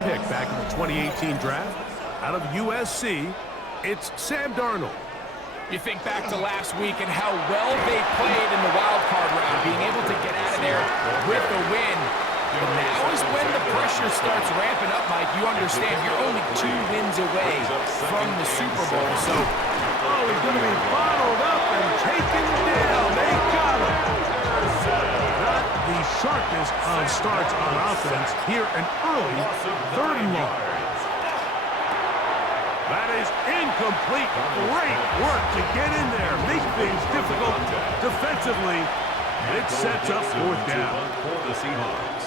Pick back in the 2018 draft out of USC, it's Sam Darnold. You think back to last week and how well they played in the wild card round, being able to get out of there with a win. And now is when the pressure starts ramping up, Mike. You understand you're only 2 wins away from the Super Bowl. So, he's going to be bottled up and taken down. They got him. Not the sharpest of starts on offense. Here an early 3rd and long. That is incomplete. Great work to get in there. Make things difficult defensively. It sets up 4th down. For the Seahawks.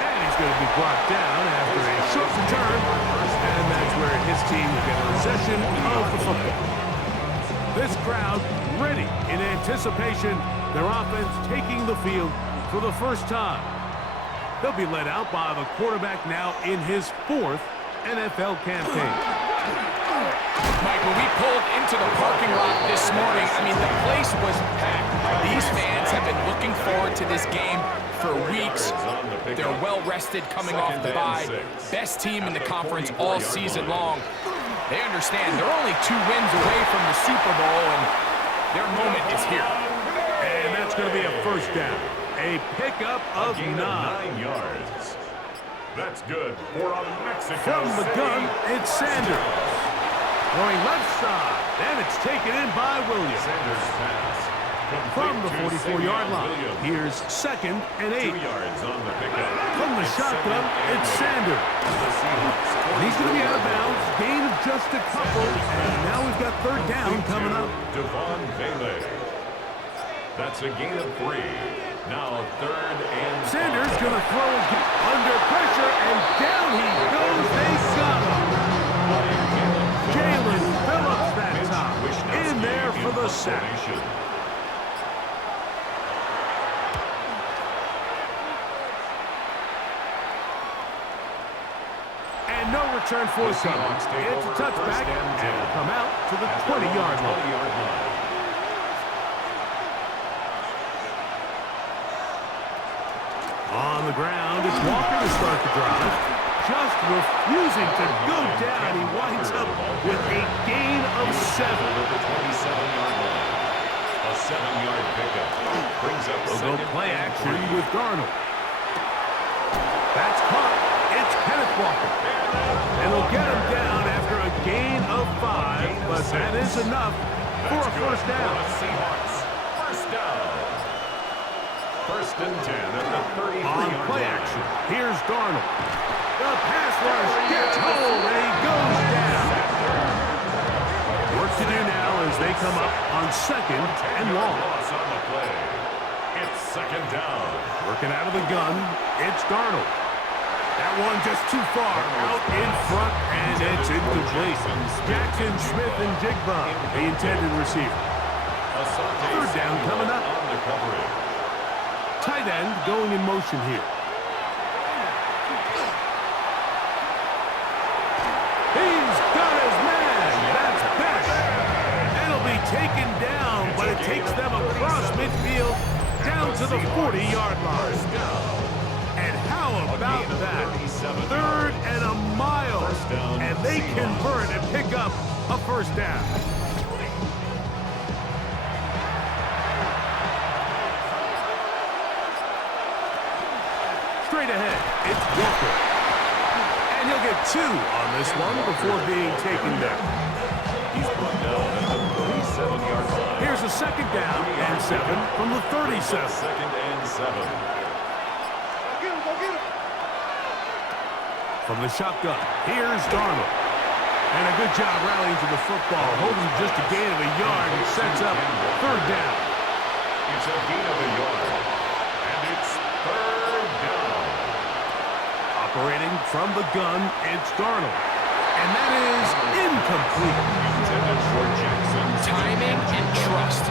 And he's going to be brought down after a short return. And that's where his team will get a possession of the football. This crowd ready in anticipation. Their offense taking the field for the first time. They'll be led out by the quarterback now in his 4th NFL campaign. Mike, when we pulled into the parking lot this morning, I mean, the place was packed. These fans have been looking forward to this game for weeks. They're well-rested coming off the bye. Best team in the conference all season long. They understand they're only 2 wins away from the Super Bowl, and their moment is here. And that's going to be a 1st down. A pickup of 9 yards. That's good for a Mexico From the City. gun, it's Sanders. Going left side, and it's taken in by Williams. Sanders pass. From the 44-yard line, here's 2nd and 8. 2 yards on the pickup. From the shotgun, it's Sanders. The Seahawks. He's going to be out of bounds, gain of just a couple, and now we've got 3rd down coming up. Devon Bailey. That's a gain of 3. Now 3rd and 5. Sanders going to throw under pressure, and down he goes. They got him. Jalen Phillips that time, in there for the sack. And no return for the Seahawks. It's a touchback, and will come out to the 20-yard line. On the ground, it's Walker to start the drive. Just refusing to go down. He winds up with a gain of 7. At the 27-yard line. A 7-yard pickup. Brings up They'll go play action with Darnold. That's caught. It's Kenneth Walker. And they'll get him down after a gain of 5, but that is enough for a 1st down. Seahawks. 1st down. 1st and 10 at the 33-yard line. On play action, here's Darnold. The pass rush gets home, and he goes down. Work to do now as they come up on 2nd and long. Loss on the play. It's 2nd down. Working out of the gun, it's Darnold. That one just too far out in front, and it's incomplete. Jackson, Smith, and Jigba, the intended receiver. 3rd down coming up. On the coverage. Tight end going in motion here. He's got his man. That's Besh. And he'll be taken down, but it takes them across midfield down to the 40-yard line. And how about that? 3rd and a mile. And they convert and pick up a 1st down. Straight ahead, it's Walker. And he'll get 2 on this one before being taken down. He's brought down at the 37-yard line. Here's a 2nd down and 7 from the 37. 2nd and 7. From the shotgun, here's Darnold. And a good job rallying to the football, holding just a gain of a yard and sets up 3rd down. It's a gain of a yard. And it's 3rd down. Operating from the gun, it's Darnold. And that is incomplete. Intended for Jackson. Timing and trust.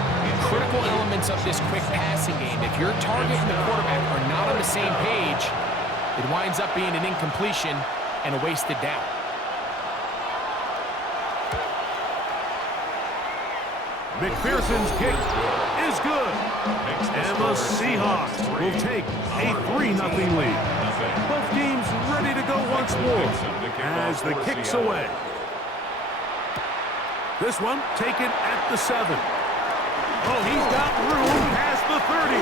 Critical elements of this quick passing game. If your target and the quarterback are not on the same page, it winds up being an incompletion and a wasted down. McPherson's kick is good. And the Seahawks will take a 3-0 lead. Both teams ready to go once more as the kick's away. This one taken at the 7. Oh, he's got room past the 30.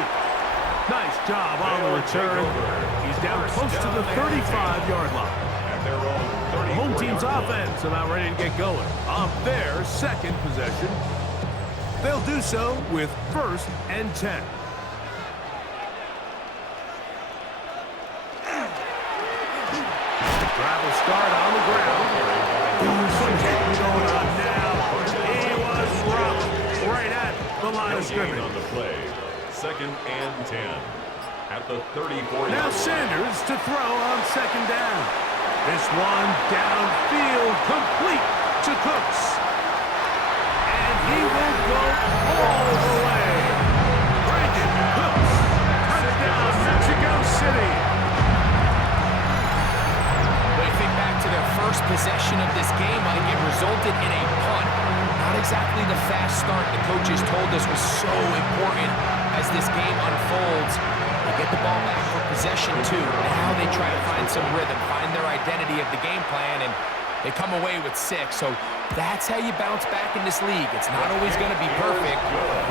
Nice job on the return. He's down close to the 35-yard line. The home team's offense about ready to get going on their second possession. They'll do so with 1st and 10. Drive will start on the ground. Some kicking going on now. He was rough right at the line of scrimmage. On the play. 2nd and 10 at the 34. Now Sanders to throw on 2nd down. This one downfield complete to Cooks. And he will go all the way. Brandon Cooks. Touchdown, Mexico City. To their first possession of this game, I think it resulted in a punt. Not exactly the fast start the coaches told us was so important as this game unfolds. They get the ball back for possession 2. Now they try to find some rhythm, find their identity of the game plan, and they come away with 6. So that's how you bounce back in this league. It's not always going to be perfect.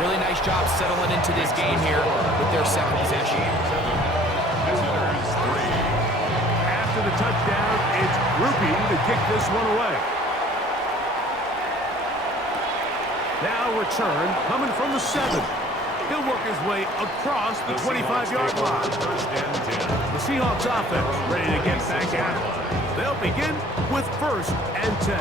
Really nice job settling into this game here with their 2nd possession. After the touchdown, it's Groupie to kick this one away. Now return coming from the 7. He'll work his way across the 25-yard line. The Seahawks offense ready to get back at it. They'll begin with 1st and 10.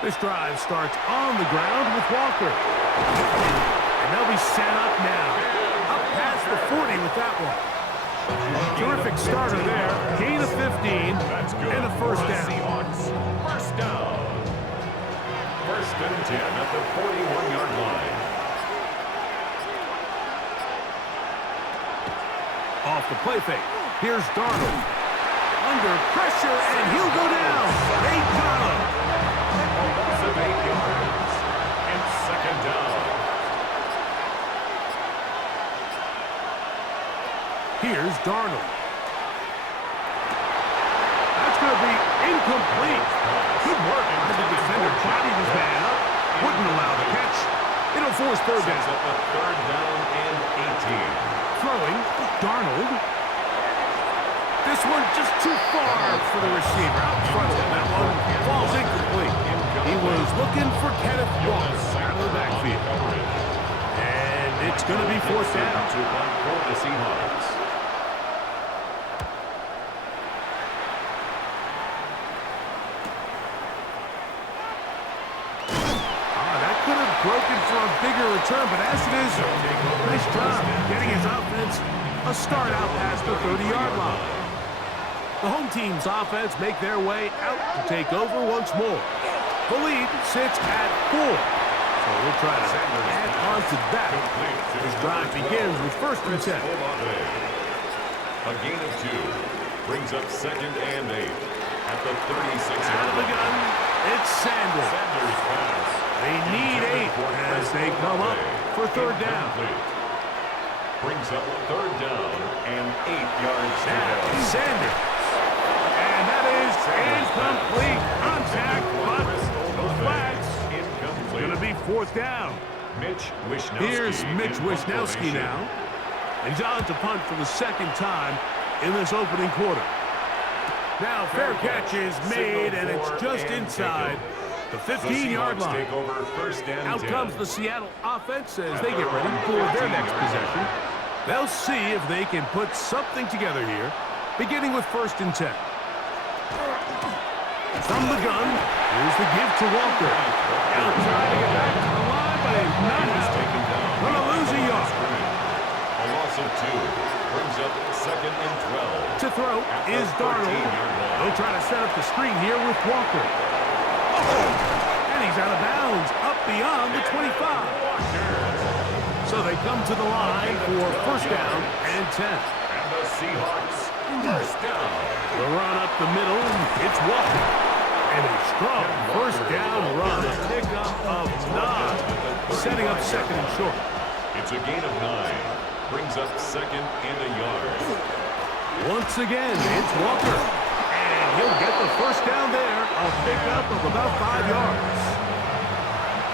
This drive starts on the ground with Walker. And they'll be set up now. Up past the 40 with that one. Terrific starter there. Gain of 15 and a 1st down. First down. 1st and 10 at the 41-yard line. Off the play fake. Here's Darnold. Under pressure, and he'll go down. They got him. Loss of 8 yards. And 2nd down. Here's Darnold. That's going to be incomplete. Good work as the defender bodied his man up. Wouldn't allow the catch. It'll force 3rd down. Up a 3rd down and 18. Throwing, Darnold. This one just too far for the receiver. Out in front of him. That one falls incomplete. He was looking for Kenneth Walker out of the backfield. And it's going to be 4th down. For the Seahawks. That could have broken for a bigger return, but as it is, nice job getting his offense a start out past the 30-yard line. The home team's offense make their way out to take over once more. The lead sits at 4. So we'll try to add on to that. This drive begins with 1st and 10. A gain of 2 brings up 2nd and 8 at the 36-yard line. Out of the gun, it's Sanders. Sanders pass. They need 8 as they come up for 3rd down. Brings up 3rd down and 8 yards to go. Sanders. And that is incomplete. Contact, but the flag's going to be 4th down. Mitch Wishnowsky. Here's Mitch Wishnowsky now. And he's on to punt for the 2nd time in this opening quarter. Now fair catch is made, and it's just inside the 15-yard line. Out comes the Seattle offense as they get ready for their next possession. They'll see if they can put something together here, beginning with 1st and 10. From the gun, here's the give to Walker. Now trying to get back to the line, but he's not taken down. Gonna lose a yard. A loss of 2 brings up 2nd and 12. To throw is Darnold. They'll try to set up the screen here with Walker. And he's out of bounds, up beyond the 25. So they come to the line for 1st down and 10. And the Seahawks First down. The run up the middle, it's Walker. And a strong first down run, a pickup of 9, setting up second and short. It's a gain of 9. Brings up second and a yard. Once again, it's Walker. And he'll get the first down there, a pickup of about 5 yards.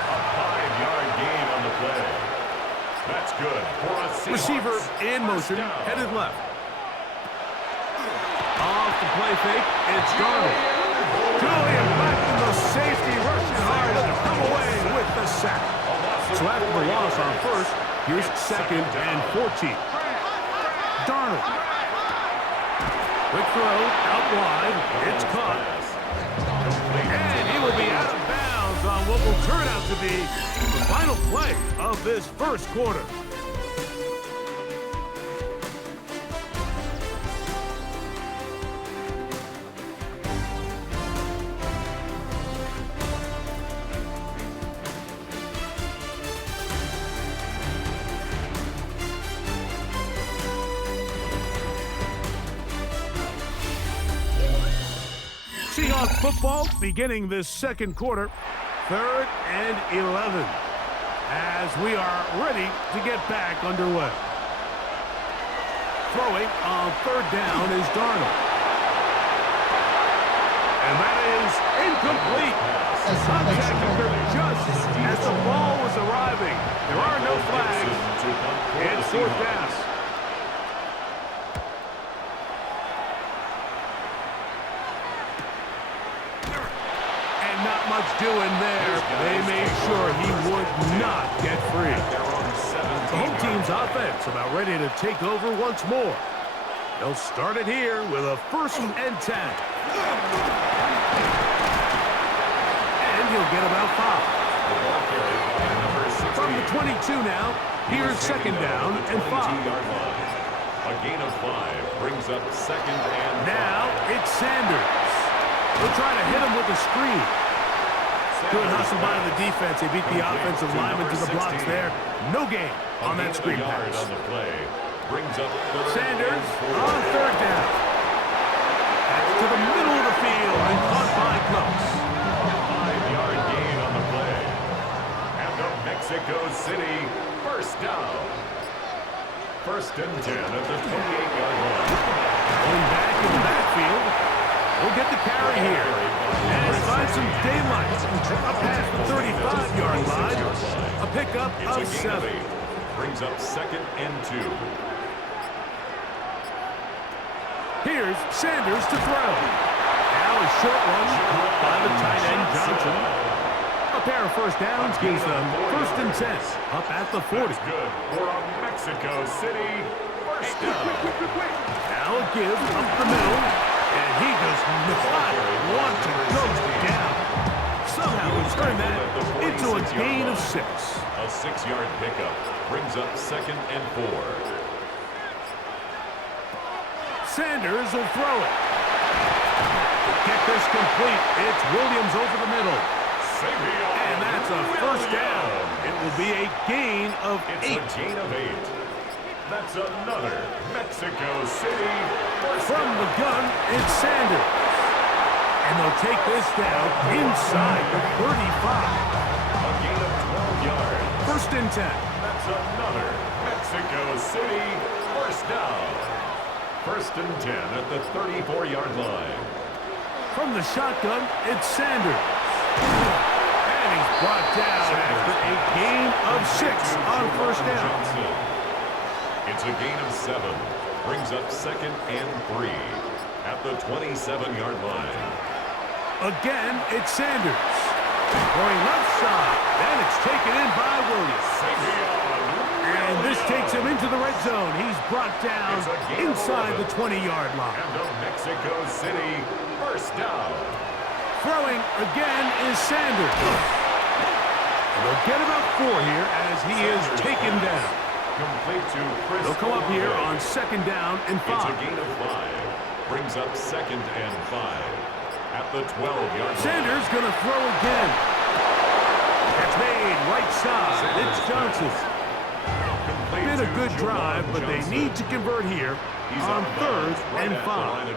A 5-yard gain on the play. That's good for a Seahawks. Receiver in motion, headed left. Off the play fake, it's Darnold. Julian back to the safety, rushing hard to come away with the sack. So after the loss on first, here's second and 14. Darnold. Quick throw, out wide, it's caught. And he will be out of bounds on what will turn out to be the final play of this first quarter. Seahawks football beginning this second quarter, 3rd and 11, as we are ready to get back underway. Throwing on 3rd down is Darnold. And that is incomplete. Contact occurred just as the ball was arriving. There are no flags. It's 4th down. Not much doing there. They made sure he would not get free. The home team's offense about ready to take over once more. They'll start it here with a 1st and 10. And he'll get about 5. From the 22 now, here's 2nd down and 5. A gain of 5 brings up 2nd and 5. Now it's Sanders. They'll try to hit him with a screen. Good hustle by the defense. They beat the offensive lineman to the blocks there. No gain on that screen pass. Sanders on 3rd down. That's to the middle of the field and caught by Close. 5-yard gain on the play. And the Mexico City 1st down. 1st and 10 at the 28-yard line. Going back in the backfield. We'll get the carry here. And find some daylight. Up past the 35-yard line. A pickup of 7. Brings up 2nd and 2. Here's Sanders to throw. Now a short one caught by the tight end Johnson. A pair of 1st downs gives them 1st and 10. Up at the 40. That's good for a Mexico City 1st down. Now a give up the middle. And he does not want to go down. Somehow he turned that into a gain of 6. A 6-yard pickup brings up 2nd and 4. Sanders will throw it. To get this complete, it's Williams over the middle. And that's a 1st down. It will be a gain of 8. It's a gain of 8. That's another Mexico City. From the gun, it's Sanders. And they'll take this down inside the 35. A gain of 12 yards. 1st and 10. That's another Mexico City 1st down. 1st and 10 at the 34-yard line. From the shotgun, it's Sanders. And he's brought down after a gain of 6 on 1st down. It's a gain of 7. Brings up 2nd and 3 at the 27-yard line. Again, it's Sanders. Going left side. And it's taken in by Williams. And this takes him into the red zone. He's brought down inside the 20-yard line. And the Mexico City 1st down. Throwing again is Sanders. And they'll get about 4 here as he is taken down. Complete to Chris. They'll come up here on 2nd down and 5. It's a gain of 5. Brings up 2nd and 5 at the 12-yard line. Sanders going to throw again. That's made right side. It's Johnson. been a good drive, but they need to convert here on 3rd and 5.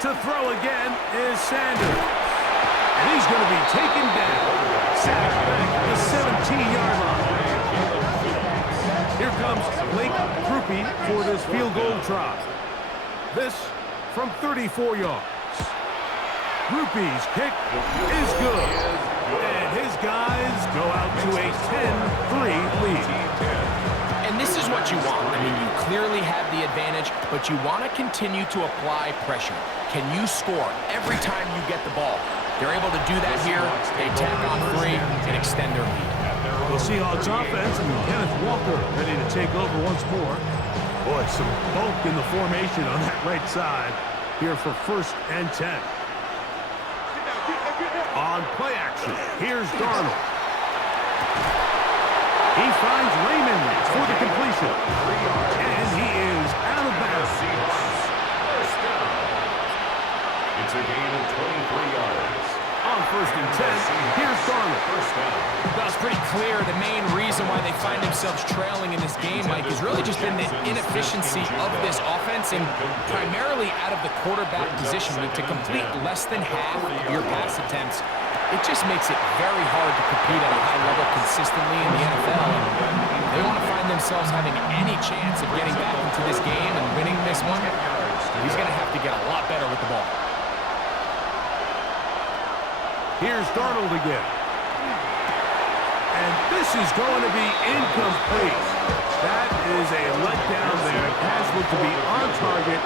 To throw again is Sanders. And he's going to be taken down. Sacked back at the 17-yard line. Here comes Blake Krupe for this field goal try. This from 34 yards. Krupe's kick is good. And his guys go out to a 10-3 lead. And this is what you want. I mean, you clearly have the advantage, but you want to continue to apply pressure. Can you score every time you get the ball? They're able to do that here. They tack on 3 and extend their lead. The Seahawks offense and Kenneth Walker ready to take over once more. Boy, some bulk in the formation on that right side here for 1st and 10. On play action, here's Darnold. He finds Raymond for the completion. And he is out of bounds. It's a gain of 23 yards. On 1st and 10, here's Darnold. Well, it's pretty clear the main reason why they find themselves trailing in this game, Mike, has really just been the inefficiency of this offense and primarily out of the quarterback position. To complete less than half of your pass attempts, it just makes it very hard to compete at a high level consistently in the NFL. And they want to find themselves having any chance of getting back into this game and winning this one. He's going to have to get a lot better with the ball. Here's Darnold again. And this is going to be incomplete. That is a letdown there. Pass looked to be on target.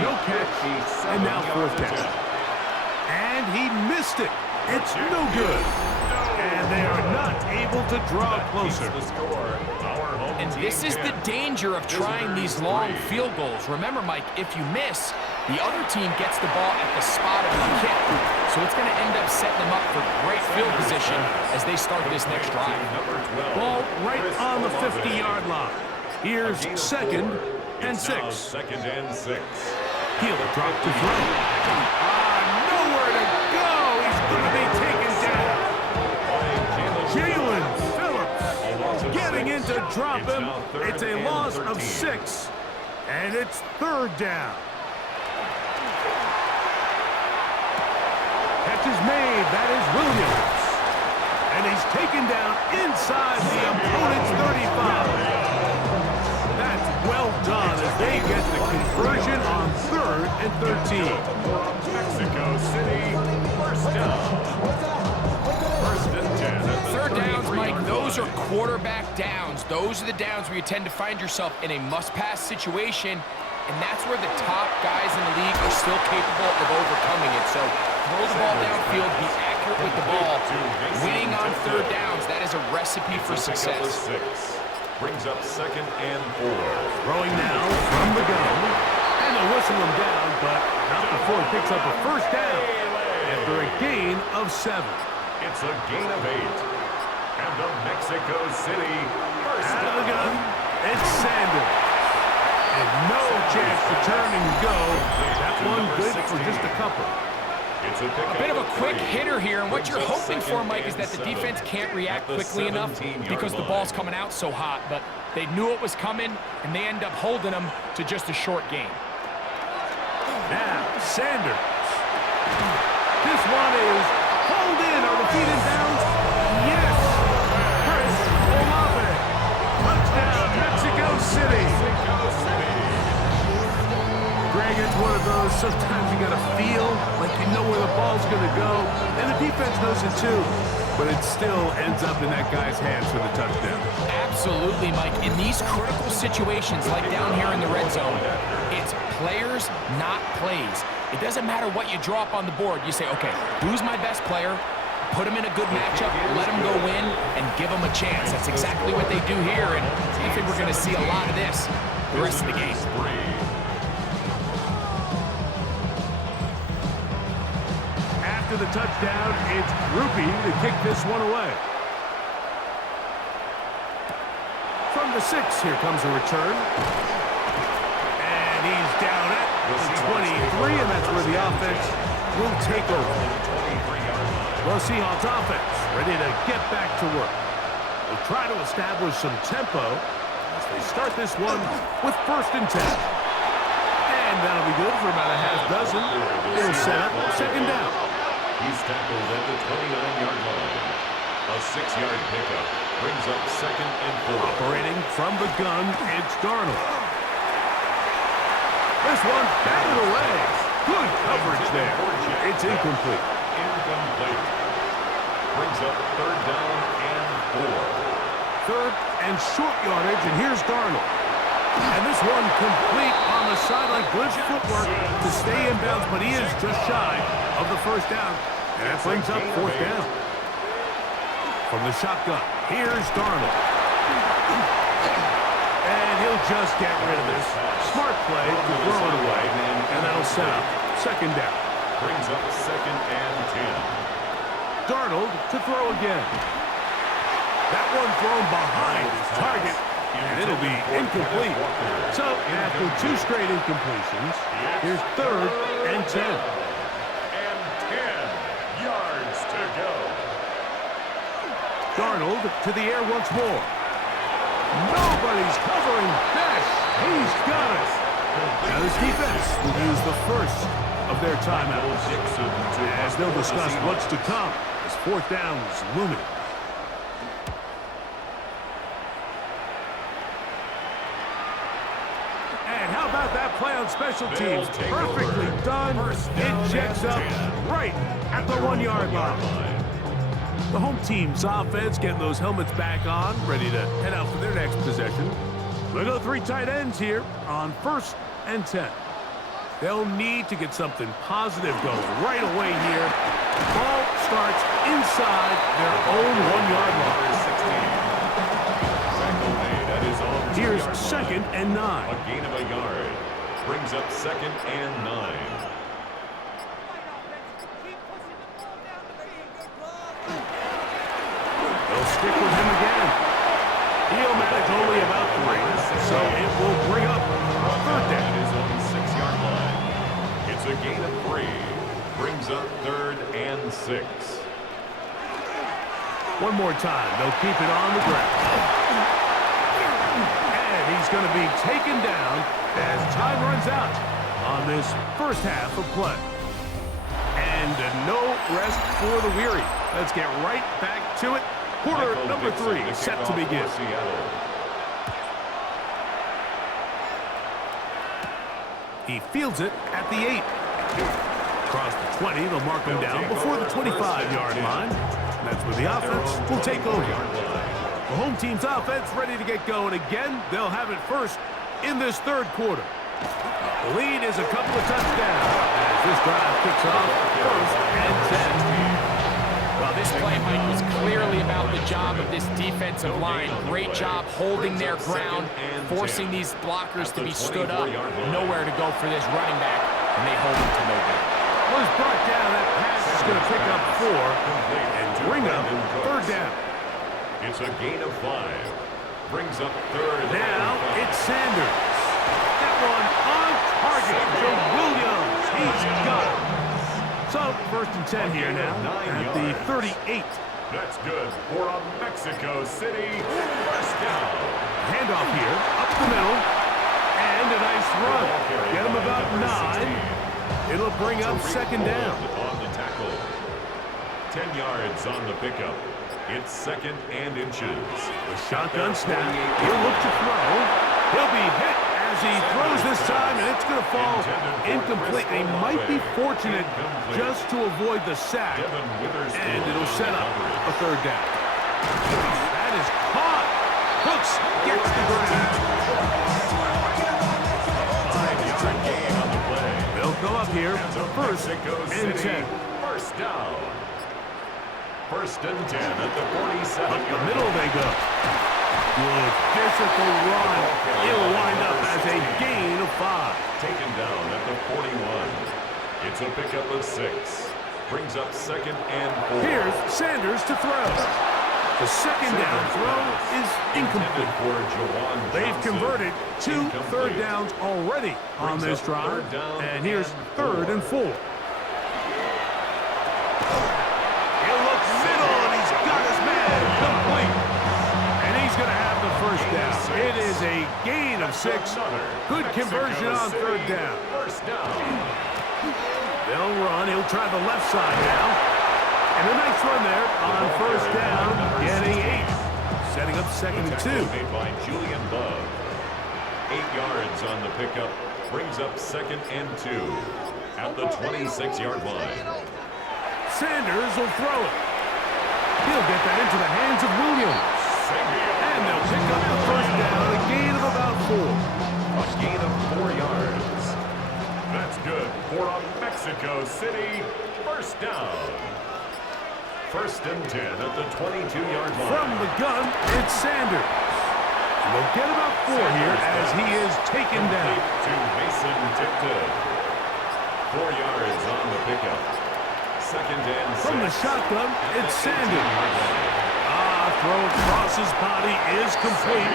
No catch. And now 4th down. And he missed it. It's no good. And they are not able to draw closer. And this is the danger of trying these long field goals. Remember, Mike, if you miss, the other team gets the ball at the spot of the kick. So it's going to end up setting them up for great field position as they start this next drive. Ball right on the 50-yard line. Here's 2nd and 6. 2nd and 6. He'll drop to throw. Nowhere to go. He's going to be taken down. Jalen Phillips getting in to drop him. It's a loss of 6, and it's 3rd down. Catch is made. That is Williams. And he's taken down inside the opponent's 35. That's well done as they get the conversion on 3rd and 13. Mexico City, 1st down. 1st and 10. 3rd downs, Mike, those are quarterback downs. Those are the downs where you tend to find yourself in a must-pass situation, and that's where the top guys in the league are still capable of overcoming it. So throw the ball downfield, be accurate with the ball. Winning on 3rd downs, that is a recipe for success. Brings up 2nd and 4. Throwing now from the gun. And they'll whistle him down, but not before he picks up a 1st down after a gain of 7. It's a gain of 8. And the Mexico City 1st Out of the down. gun, it's Sanders. And no chance to turn and go. That one good for just a couple. It's a bit of a quick hitter here, and what you're hoping for, Mike, is that the defense can't react quickly enough because the ball's coming out so hot, but they knew it was coming, and they end up holding them to just a short gain. Now, Sanders. This one is hauled in. Are the feet in bounds? Yes. Chris Olave. Touchdown, Mexico City. Greg, it's one of those, sometimes you got to feel like you know where the ball's going to go, and the defense knows it too, but it still ends up in that guy's hands for the touchdown. Absolutely, Mike. In these critical situations, like down here in the red zone, it's players, not plays. It doesn't matter what you draw up on the board. You say, okay, who's my best player? Put him in a good matchup, let him go win, and give him a chance. That's exactly what they do here, and I think we're going to see a lot of this the rest of the game. After the touchdown, it's Krupe to kick this one away. From the 6, here comes a return. And he's down at the 23, and that's where the offense will take over. Well, Seahawks offense ready to get back to work. will try to establish some tempo as they start this one with 1st and 10. And that'll be good for about a half dozen. It'll set up 2nd down. He's tackled at the 29-yard line. A 6-yard pickup brings up 2nd and 4. Operating from the gun, it's Darnold. This one batted away. Good coverage there. It's incomplete. Incomplete. Brings up 3rd down and 4. 3rd and short yardage, and here's Darnold. And this one complete on the sideline. Good footwork to stay in bounds, but he is just shy of the 1st down. And that brings up 4th down. From the shotgun, here's Darnold. And he'll just get rid of this. Smart play to throw it away, and that'll set up 2nd down. Brings up 2nd and 10. Darnold to throw again. That one thrown behind his target, and it'll be incomplete. So after 2 straight incompletions, here's 3rd and 10. And 10 yards to go. Darnold to the air once more. Nobody's covering Best. He's got it. Now this defense will use the first of their timeouts as they'll discuss what's to come as 4th down is looming. And how about that play on special teams? Perfectly done. It checks up right at the 1-yard line. The home team's offense getting those helmets back on, ready to head out for their next possession. We'll go 3 tight ends here on 1st and 10. They'll need to get something positive going right away here. Ball starts inside their own 1-yard line. Here's 2nd and 9. A gain of a yard. Brings up 2nd and 9. They'll stick with him again. He'll manage only about 3, so it will bring up 3rd down. That is on the 6-yard line. It's a gain of 3. Brings up 3rd and 6. One more time. They'll keep it on the ground. And he's going to be taken down as time runs out on this 1st half of play. And no rest for the weary. Let's get right back to it. Quarter number 3 set to begin. He fields it at the 8. Across the 20, they'll mark him down before the 25-yard line. And that's where the offense will take over. The home team's offense ready to get going again. They'll have it first in this 3rd quarter. The lead is a couple of touchdowns as this drive kicks off 1st and 10. Well, this play, Mike, was clearly about the job of this defensive line. Great job holding their ground, forcing these blockers to be stood up. Nowhere to go for this running back, and they hold him to no good. Was brought down. That pass is going to pick up 4 and bring up 3rd down. It's a gain of 5. Brings up 3rd. Now it's Sanders. That one on target for Williams. He's got it. So 1st and 10 here now at the 38. That's good for a Mexico City 1st down. Handoff here, up the middle, and a nice run. Get him about 9. It'll bring up 2nd down. On the tackle. 10 yards on the pickup. It's 2nd and inches. The shotgun snap. He'll look to throw. He'll be hit as he throws this time, and it's going to fall incomplete. They might be fortunate just to avoid the sack, and it'll set up a 3rd down. That is caught. Hooks gets the ground. 5-yard gain on the play. They'll go up here, 1st and 10. 1st down. 1st and 10 at the 47. Up the middle they go. Good physical run. It'll wind up as a gain of 5. Taken down at the 41. It's a pickup of 6. Brings up 2nd and 4. Here's Sanders to throw. The 2nd down throw is incomplete. They've converted 2 3rd downs already on this drive. And here's 3rd and 4. He'll look middle, and he's got his man complete. is a gain of 6. Good conversion on third down. First down. They'll run. He'll try the left side now. And a nice run there on first down, getting 8. Setting up second and 2. Made by Julian Love. 8 yards on the pickup. Brings up second and 2 at the 26-yard line. Sanders will throw it. He'll get that into the hands of Williams. And they'll pick up the first down, a gain of about 4. A gain of 4 yards. That's good for a Mexico City first down. First and 10 at the 22-yard line. From the gun, it's Sanders. And they'll get about 4 here as he is taken down. To Mason Tipton. 4 yards on the pickup. Second and 6. From the shotgun, it's Sanders. Throw across his body is complete.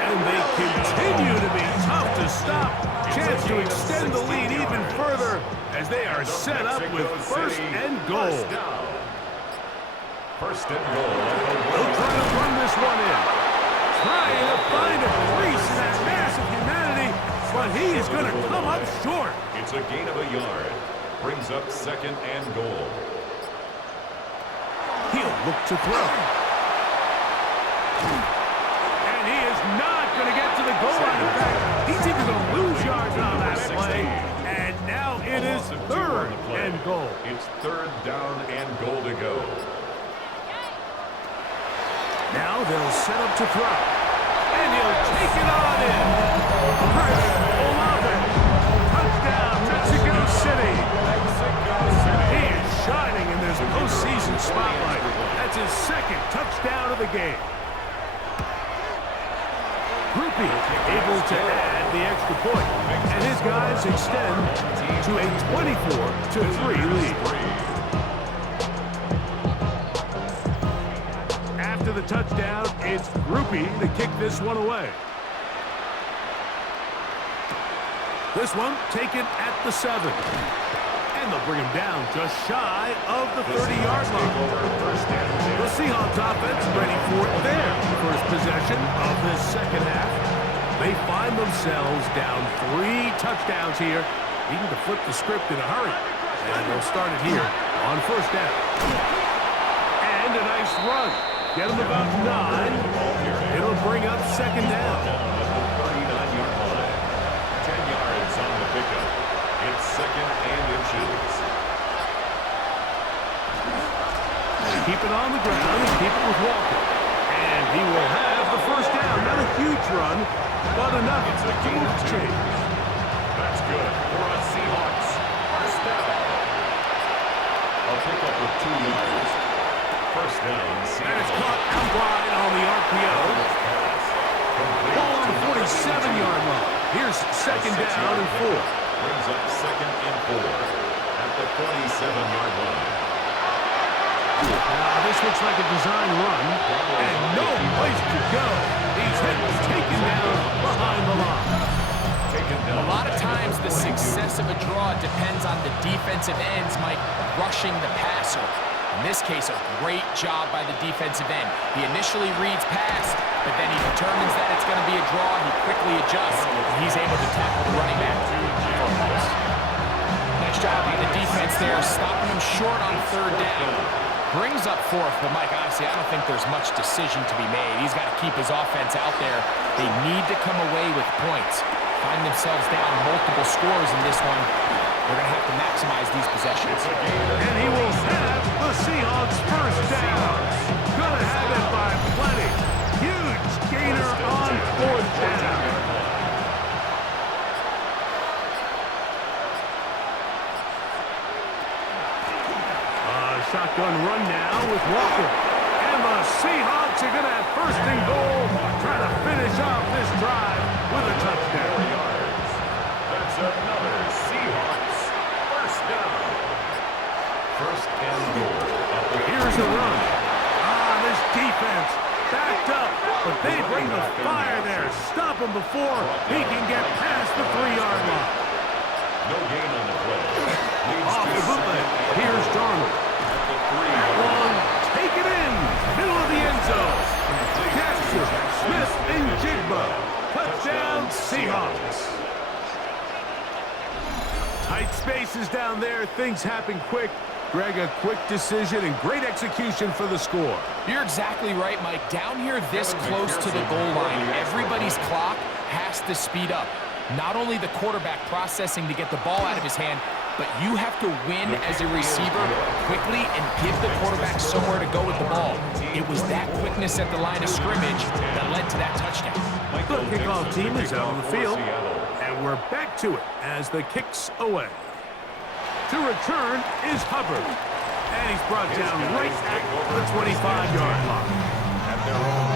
And they continue to be tough to stop. Chance to extend the lead even further as they are set up with first and goal. First and goal. They'll try to run this one in. Trying to find a crease in that mass of humanity, but he is going to come up short. It's a gain of a yard. Brings up second and goal. He'll look to throw. And he is not going to get to the goal line. In fact, he's even going to lose yards on that play. And now it is third and goal. It's third down and goal to go. Now they'll set up to throw. And he'll take it on in. Chris Olave. Touchdown, Mexico City. He is shining in this postseason spotlight. That's his second touchdown of the game. Groupie able to add the extra point. And his guys extend to a 24-3 lead. After the touchdown, it's Groupie to kick this one away. This one taken at the 7. And they'll bring him down just shy of the 30-yard line. The Seahawks offense ready for their first possession of this second half. They find themselves down 3 touchdowns here, needing to flip the script in a hurry. And they'll start it here on first down. And a nice run. Get them about 9. It'll bring up second down. 39-yard line. 10 yards on the pickup. It's second and inches. Keep it on the ground and keep it with Walker. And he will have the first down. Not a huge run, but enough to move the chains. That's good for us Seahawks. First down. A pickup of 2 yards. First down, Seahawks. That is caught out wide on the RPO. Ball on the 47-yard line. Here's second down and 4. Brings up second and 4 at the 47-yard line. Now this looks like a design run, and no place to go. He's hit and taken down behind the line. A lot of times the success of a draw depends on the defensive ends, Mike, rushing the passer. In this case, a great job by the defensive end. He initially reads pass, but then he determines that it's going to be a draw. He quickly adjusts, and he's able to tackle the running back for a loss. Nice job by the defense there, stopping him short on third down. Brings up fourth, but Mike, honestly, I don't think there's much decision to be made. He's got to keep his offense out there. They need to come away with points. Find themselves down multiple scores in this one. They're going to have to maximize these possessions. And he will have the Seahawks first down. Gonna have it by plenty. Huge gainer on fourth down. Shotgun run now with Walker. And the Seahawks are going to have first and goal, trying to finish off this drive with a touchdown. That's another Seahawks first down. First and goal. Here's the run. This defense backed up, but they bring the fire there. Stop him before he can get past the 3-yard line. No gain on the play. Off the bootleg. Here's Darnold. Long, take it in, middle of the end zone. Jackson, Smith, and Jigba Touchdown, Seahawks. Tight spaces down there. Things happen quick. Greg, a quick decision and great execution for the score. You're exactly right, Mike. Down here this close to the goal line, everybody's clock has to speed up. Not only the quarterback processing to get the ball out of his hand, but you have to win as a receiver quickly and give the quarterback somewhere to go with the ball. It was that quickness at the line of scrimmage that led to that touchdown. The kickoff team is out on the field, and we're back to it as the kick's away. To return is Hubbard, and he's brought down right at the 25-yard line.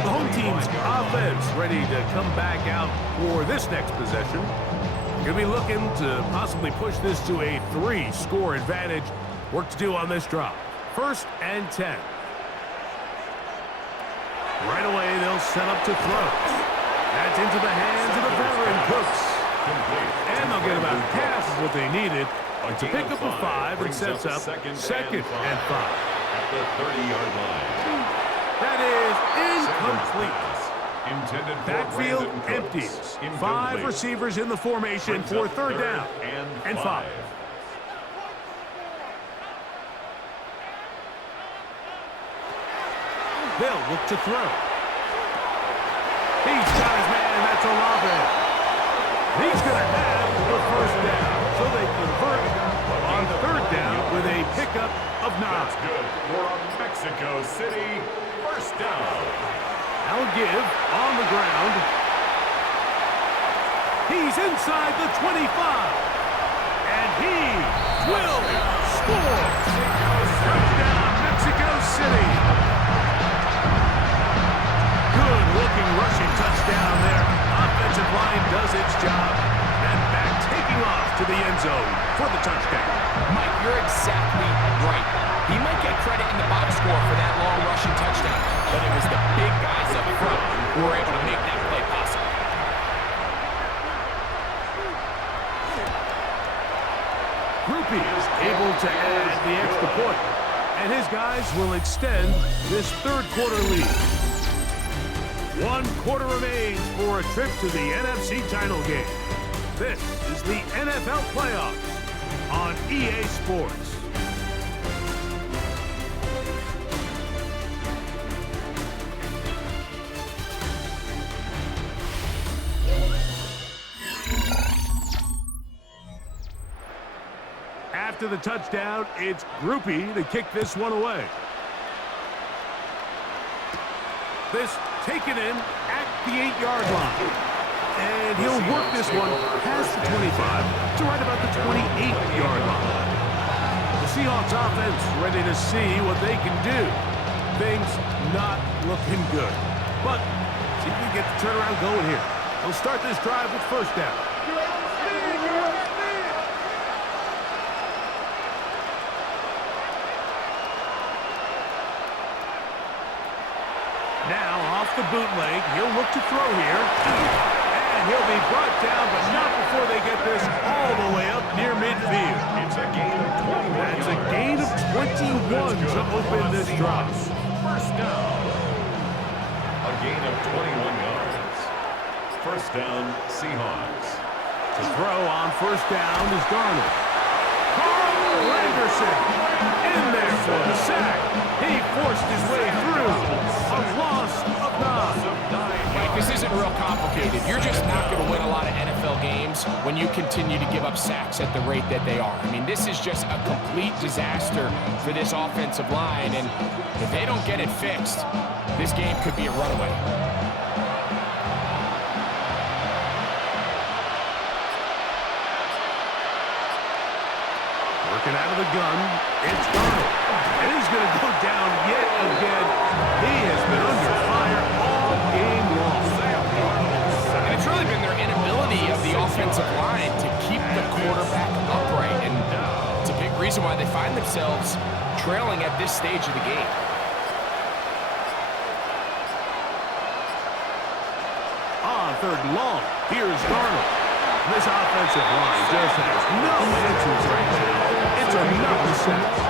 The home team's offense ready to come back out for this next possession. Going to be looking to possibly push this to a 3-score advantage. Work to do on this drive. 1st and 10. Right away, they'll set up to throw. That's into the hands of the veteran Cooks. And they'll get about half of what they needed to pick up a 5 and sets up 2nd and 5. At the 30-yard line. That is incomplete. Backfield empties. 5 receivers in the formation for 3rd down and 5. They'll look to throw. He's got his man, and that's Olave. He's going to have the 1st down. So they convert on 3rd down with a pickup of 9. That's good for a Mexico City 1st down. I'll give on the ground. He's inside the 25. And he will score. Touchdown, Mexico City. Good-looking rushing touchdown there. Offensive line does its job. And back taking off to the end zone for the touchdown. Mike, you're exactly right. He might get credit in the box score for that long rushing touchdown, but it was the big guys up front who were able to make that play possible. Groupie is able to add the extra point, and his guys will extend this 3rd quarter lead. 1 quarter remains for a trip to the NFC title game. This is the NFL playoffs on EA Sports. After the touchdown, it's Groupie to kick this one away. This taken in at the 8-yard line. And he'll work this one past the 25 to right about the 28-yard line. The Seahawks offense ready to see what they can do. Things not looking good. But see if we can get the turnaround going here. They'll start this drive with 1st down. Now off the bootleg, he'll look to throw here. And he'll be brought down, but not before they get this all the way up near midfield. It's a gain of 21. That's a gain of 21 to open this drive. 1st down. A gain of 21 yards. 1st down, Seahawks. To throw on 1st down is Darnold. Carl Anderson in there for the sack. He forced his way through. A loss of 9. Mike, this isn't real complicated. You're just not going to win a lot of NFL games when you continue to give up sacks at the rate that they are. I mean, this is just a complete disaster for this offensive line, and if they don't get it fixed, this game could be a runaway. Working out of the gun, it's Darnold. And he's going to go down yet again. He has been under fire all game long. And it's really been their inability of the offensive line to keep the quarterback upright. And it's a big reason why they find themselves trailing at this stage of the game. On 3rd and long, here's Darnold. This offensive line just has no answers right now. It's another set.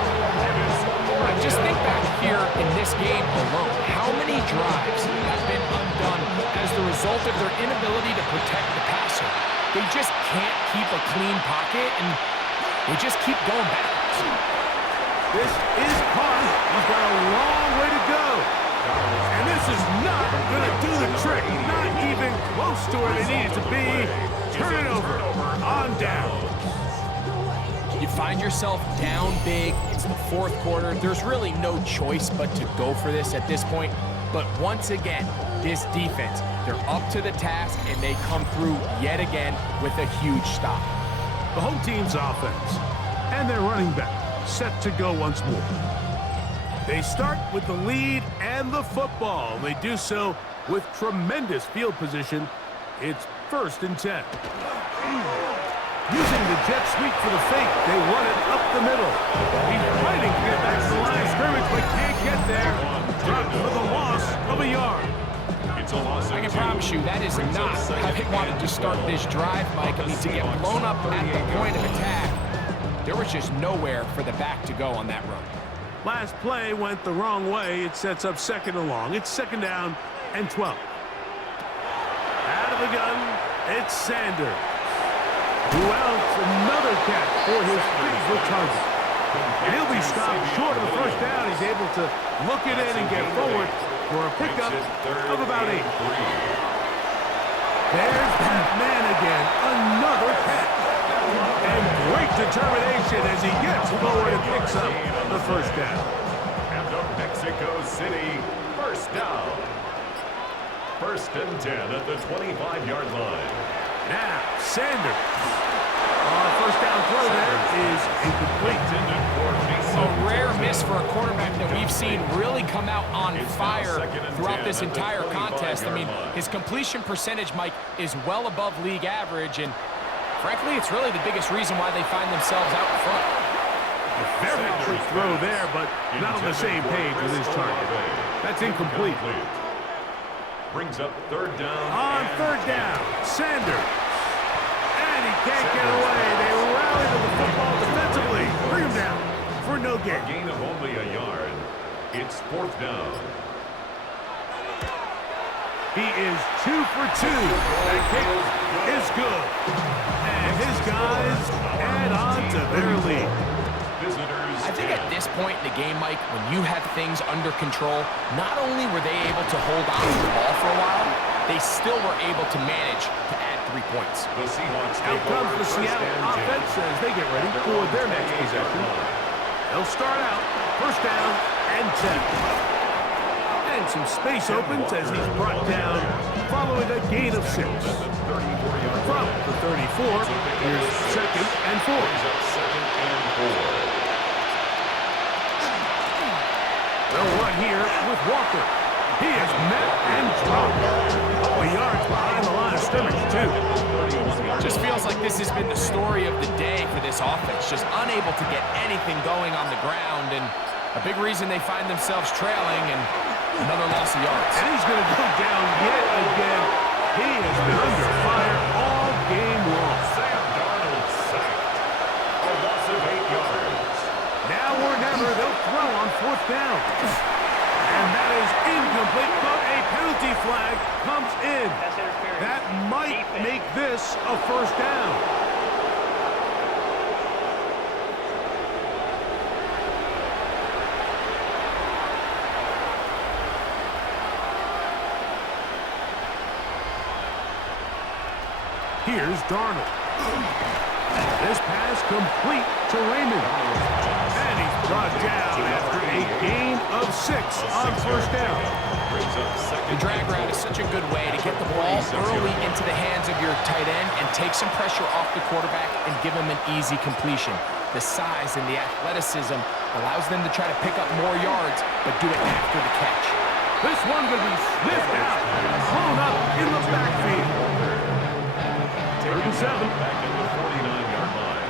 Just think back here in this game alone. How many drives have been undone as the result of their inability to protect the passer. They just can't keep a clean pocket, and they just keep going backwards. This is caught. He's got a long way to go. And this is not going to do the trick. Not even close to where they need it to be. Turn it over. On down. You find yourself down big. It's the fourth quarter. There's really no choice but to go for this at this point. But once again, this defense, they're up to the task, and they come through yet again with a huge stop. The home team's offense and their running back set to go once more. They start with the lead and the football. They do so with tremendous field position. It's 1st and 10. Using the jet sweep for the fake, they run it up the middle. He's fighting to get back to the line of scrimmage, but can't get there. Dropped for the loss of a yard. It's a loss. I can promise you that is not how they wanted to start this drive, Mike. I mean, to get blown up at the point of attack, there was just nowhere for the back to go on that run. Last play went the wrong way. It sets up 2nd and long. It's 2nd down and 12. Out of the gun, it's Sanders. Who else? Another catch for his favorite target. And he'll be stopped short of the 1st down. He's able to look it in and get forward for a pickup of about 8. There's that man again. Another catch. And great determination as he gets forward and picks up the 1st down. And the Mexico City 1st down. 1st and 10 at the 25-yard line. Now, Sanders. 1st down throw there is incomplete. A rare miss for a quarterback that we've seen really come out on fire throughout this entire contest. I mean, his completion percentage, Mike, is well above league average, and frankly, it's really the biggest reason why they find themselves out in front. A very quick throw there, but not on the same page with his target. That's incomplete. Brings up 3rd down. On 3rd down, Sanders. And he can't get away. They rally to the football defensively. Bring him down for no gain. A gain of only a yard. It's 4th down. He is 2 for 2. That kick is good. And his guys add on to their lead. I think at this point in the game, Mike, when you have things under control, not only were they able to hold on to the ball for a while, they still were able to manage to add 3 points. The Seahawks Out comes the Seattle offense as they get ready for their next possession. They'll start out 1st down and 10. And some space opens as he's brought down following a gain of 6. From the 34, here's 2nd and 4. They'll run here with Walker. He is met and dropped. A couple of yards behind the line of scrimmage, too. Just feels like this has been the story of the day for this offense. Just unable to get anything going on the ground, and a big reason they find themselves trailing, and another loss of yards. And he's going to go down yet again. He has been under fire all game long. Darnold sacked. A loss of 8 yards. Now or never, they'll throw on 4th down. And that is incomplete, but a penalty flag comes in. That might make this a 1st down. Here's Darnold. This pass complete to Raymond. And he's brought down after a gain of 6 on 1st down. The drag route is such a good way to get the ball early into the hands of your tight end and take some pressure off the quarterback and give him an easy completion. The size and the athleticism allows them to try to pick up more yards, but do it after the catch. This one going to be sniffed out, thrown up in the backfield. 3rd and 7. Back in the 49-yard line.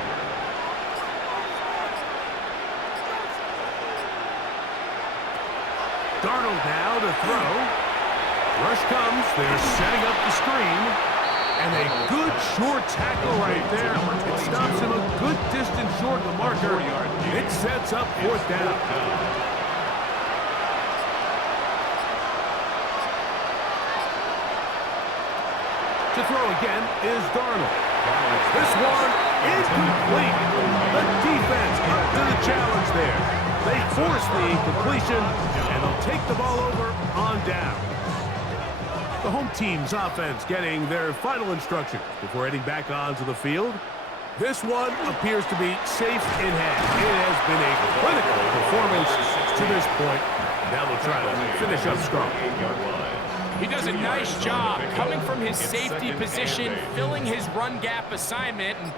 Darnold now to throw. Rush comes. They're setting up the screen. And a good short tackle right there. It stops him a good distance short of the marker. It sets up 4th down. To throw again is Darnold. This one incomplete. The defense up to the challenge there. They force the incompletion, and they'll take the ball over on down. The home team's offense getting their final instructions before heading back onto the field. This one appears to be safe in hand. It has been a critical performance to this point. Now they'll try to finish up strong. He does a nice job coming from his safety position, filling his run gap assignment, and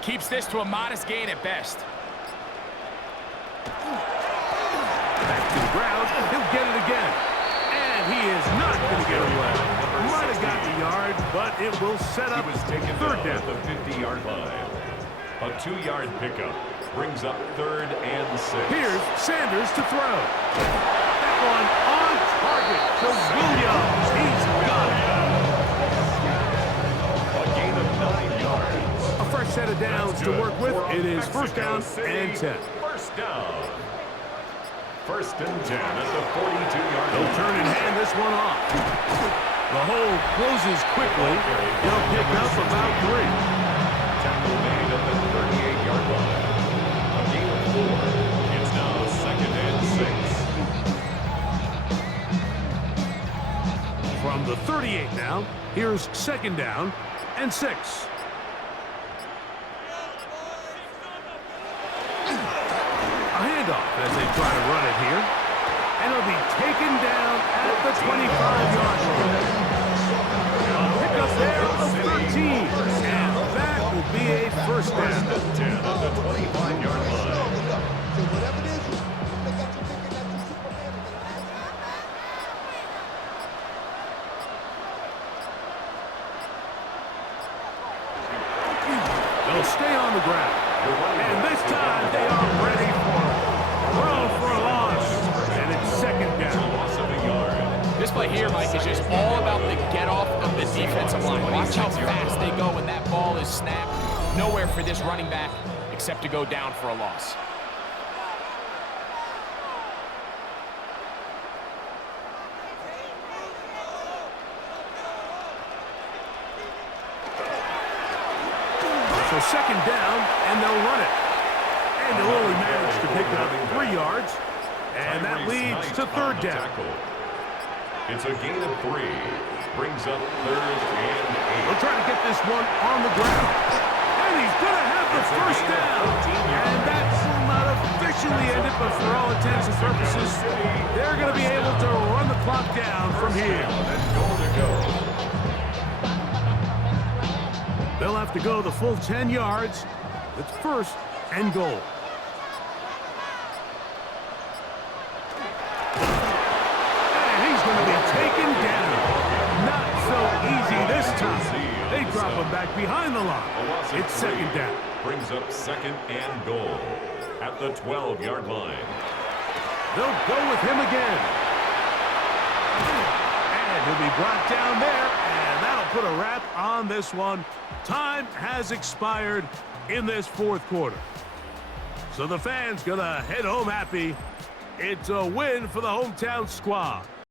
keeps this to a modest gain at best. Back to the ground, he'll get it again. And he is not going to get away. Might have got the yard, but it will set up third down. At the 50-yard line. A 2-yard pickup brings up 3rd and 6. Here's Sanders to throw. That one on target to Williams. He's got it. A gain of 9 yards. A fresh set of downs to work with. It is first down and 10. First down. 1st and 10 at the 42-yard line. They'll turn and hand this one off. The hole closes quickly. They'll pick up about 3. Tackle made at the 38-yard line. A gain of 4. It's now 2nd and 6. From the 38 now, here's 2nd down and 6. A handoff as they try to run it here. And it'll be taken down at the 25-yard line. Pick up there of 13. And that will be a first down. 10 at the 25-yard line. They'll stay on the ground. And this time they are ready for it. Throw for a loss. And it's 2nd down. Loss of a yard. This play here, Mike, is just all about the get-off of the defensive line. Watch how fast they go when that ball is snapped. Nowhere for this running back except to go down for a loss. So 2nd down, and they'll run it. And they'll only manage to pick up 3 yards. And that leads to 3rd down. It's a gain of 3. Brings up 3rd and 8. They'll try to get this one on the ground. And he's going to have the first down. And that will not officially end it, but for all intents and purposes, they're going to be able to run the clock down from here. They'll have to go the full 10 yards. It's 1st and goal. And he's going to be taken down. Not so easy this time. They drop him back behind the line. It's 2nd down. Brings up 2nd and goal at the 12-yard line. They'll go with him again. And he'll be brought down there, and that'll put a wrap on this one. Time has expired in this 4th quarter. So the fans gonna head home happy. It's a win for the hometown squad.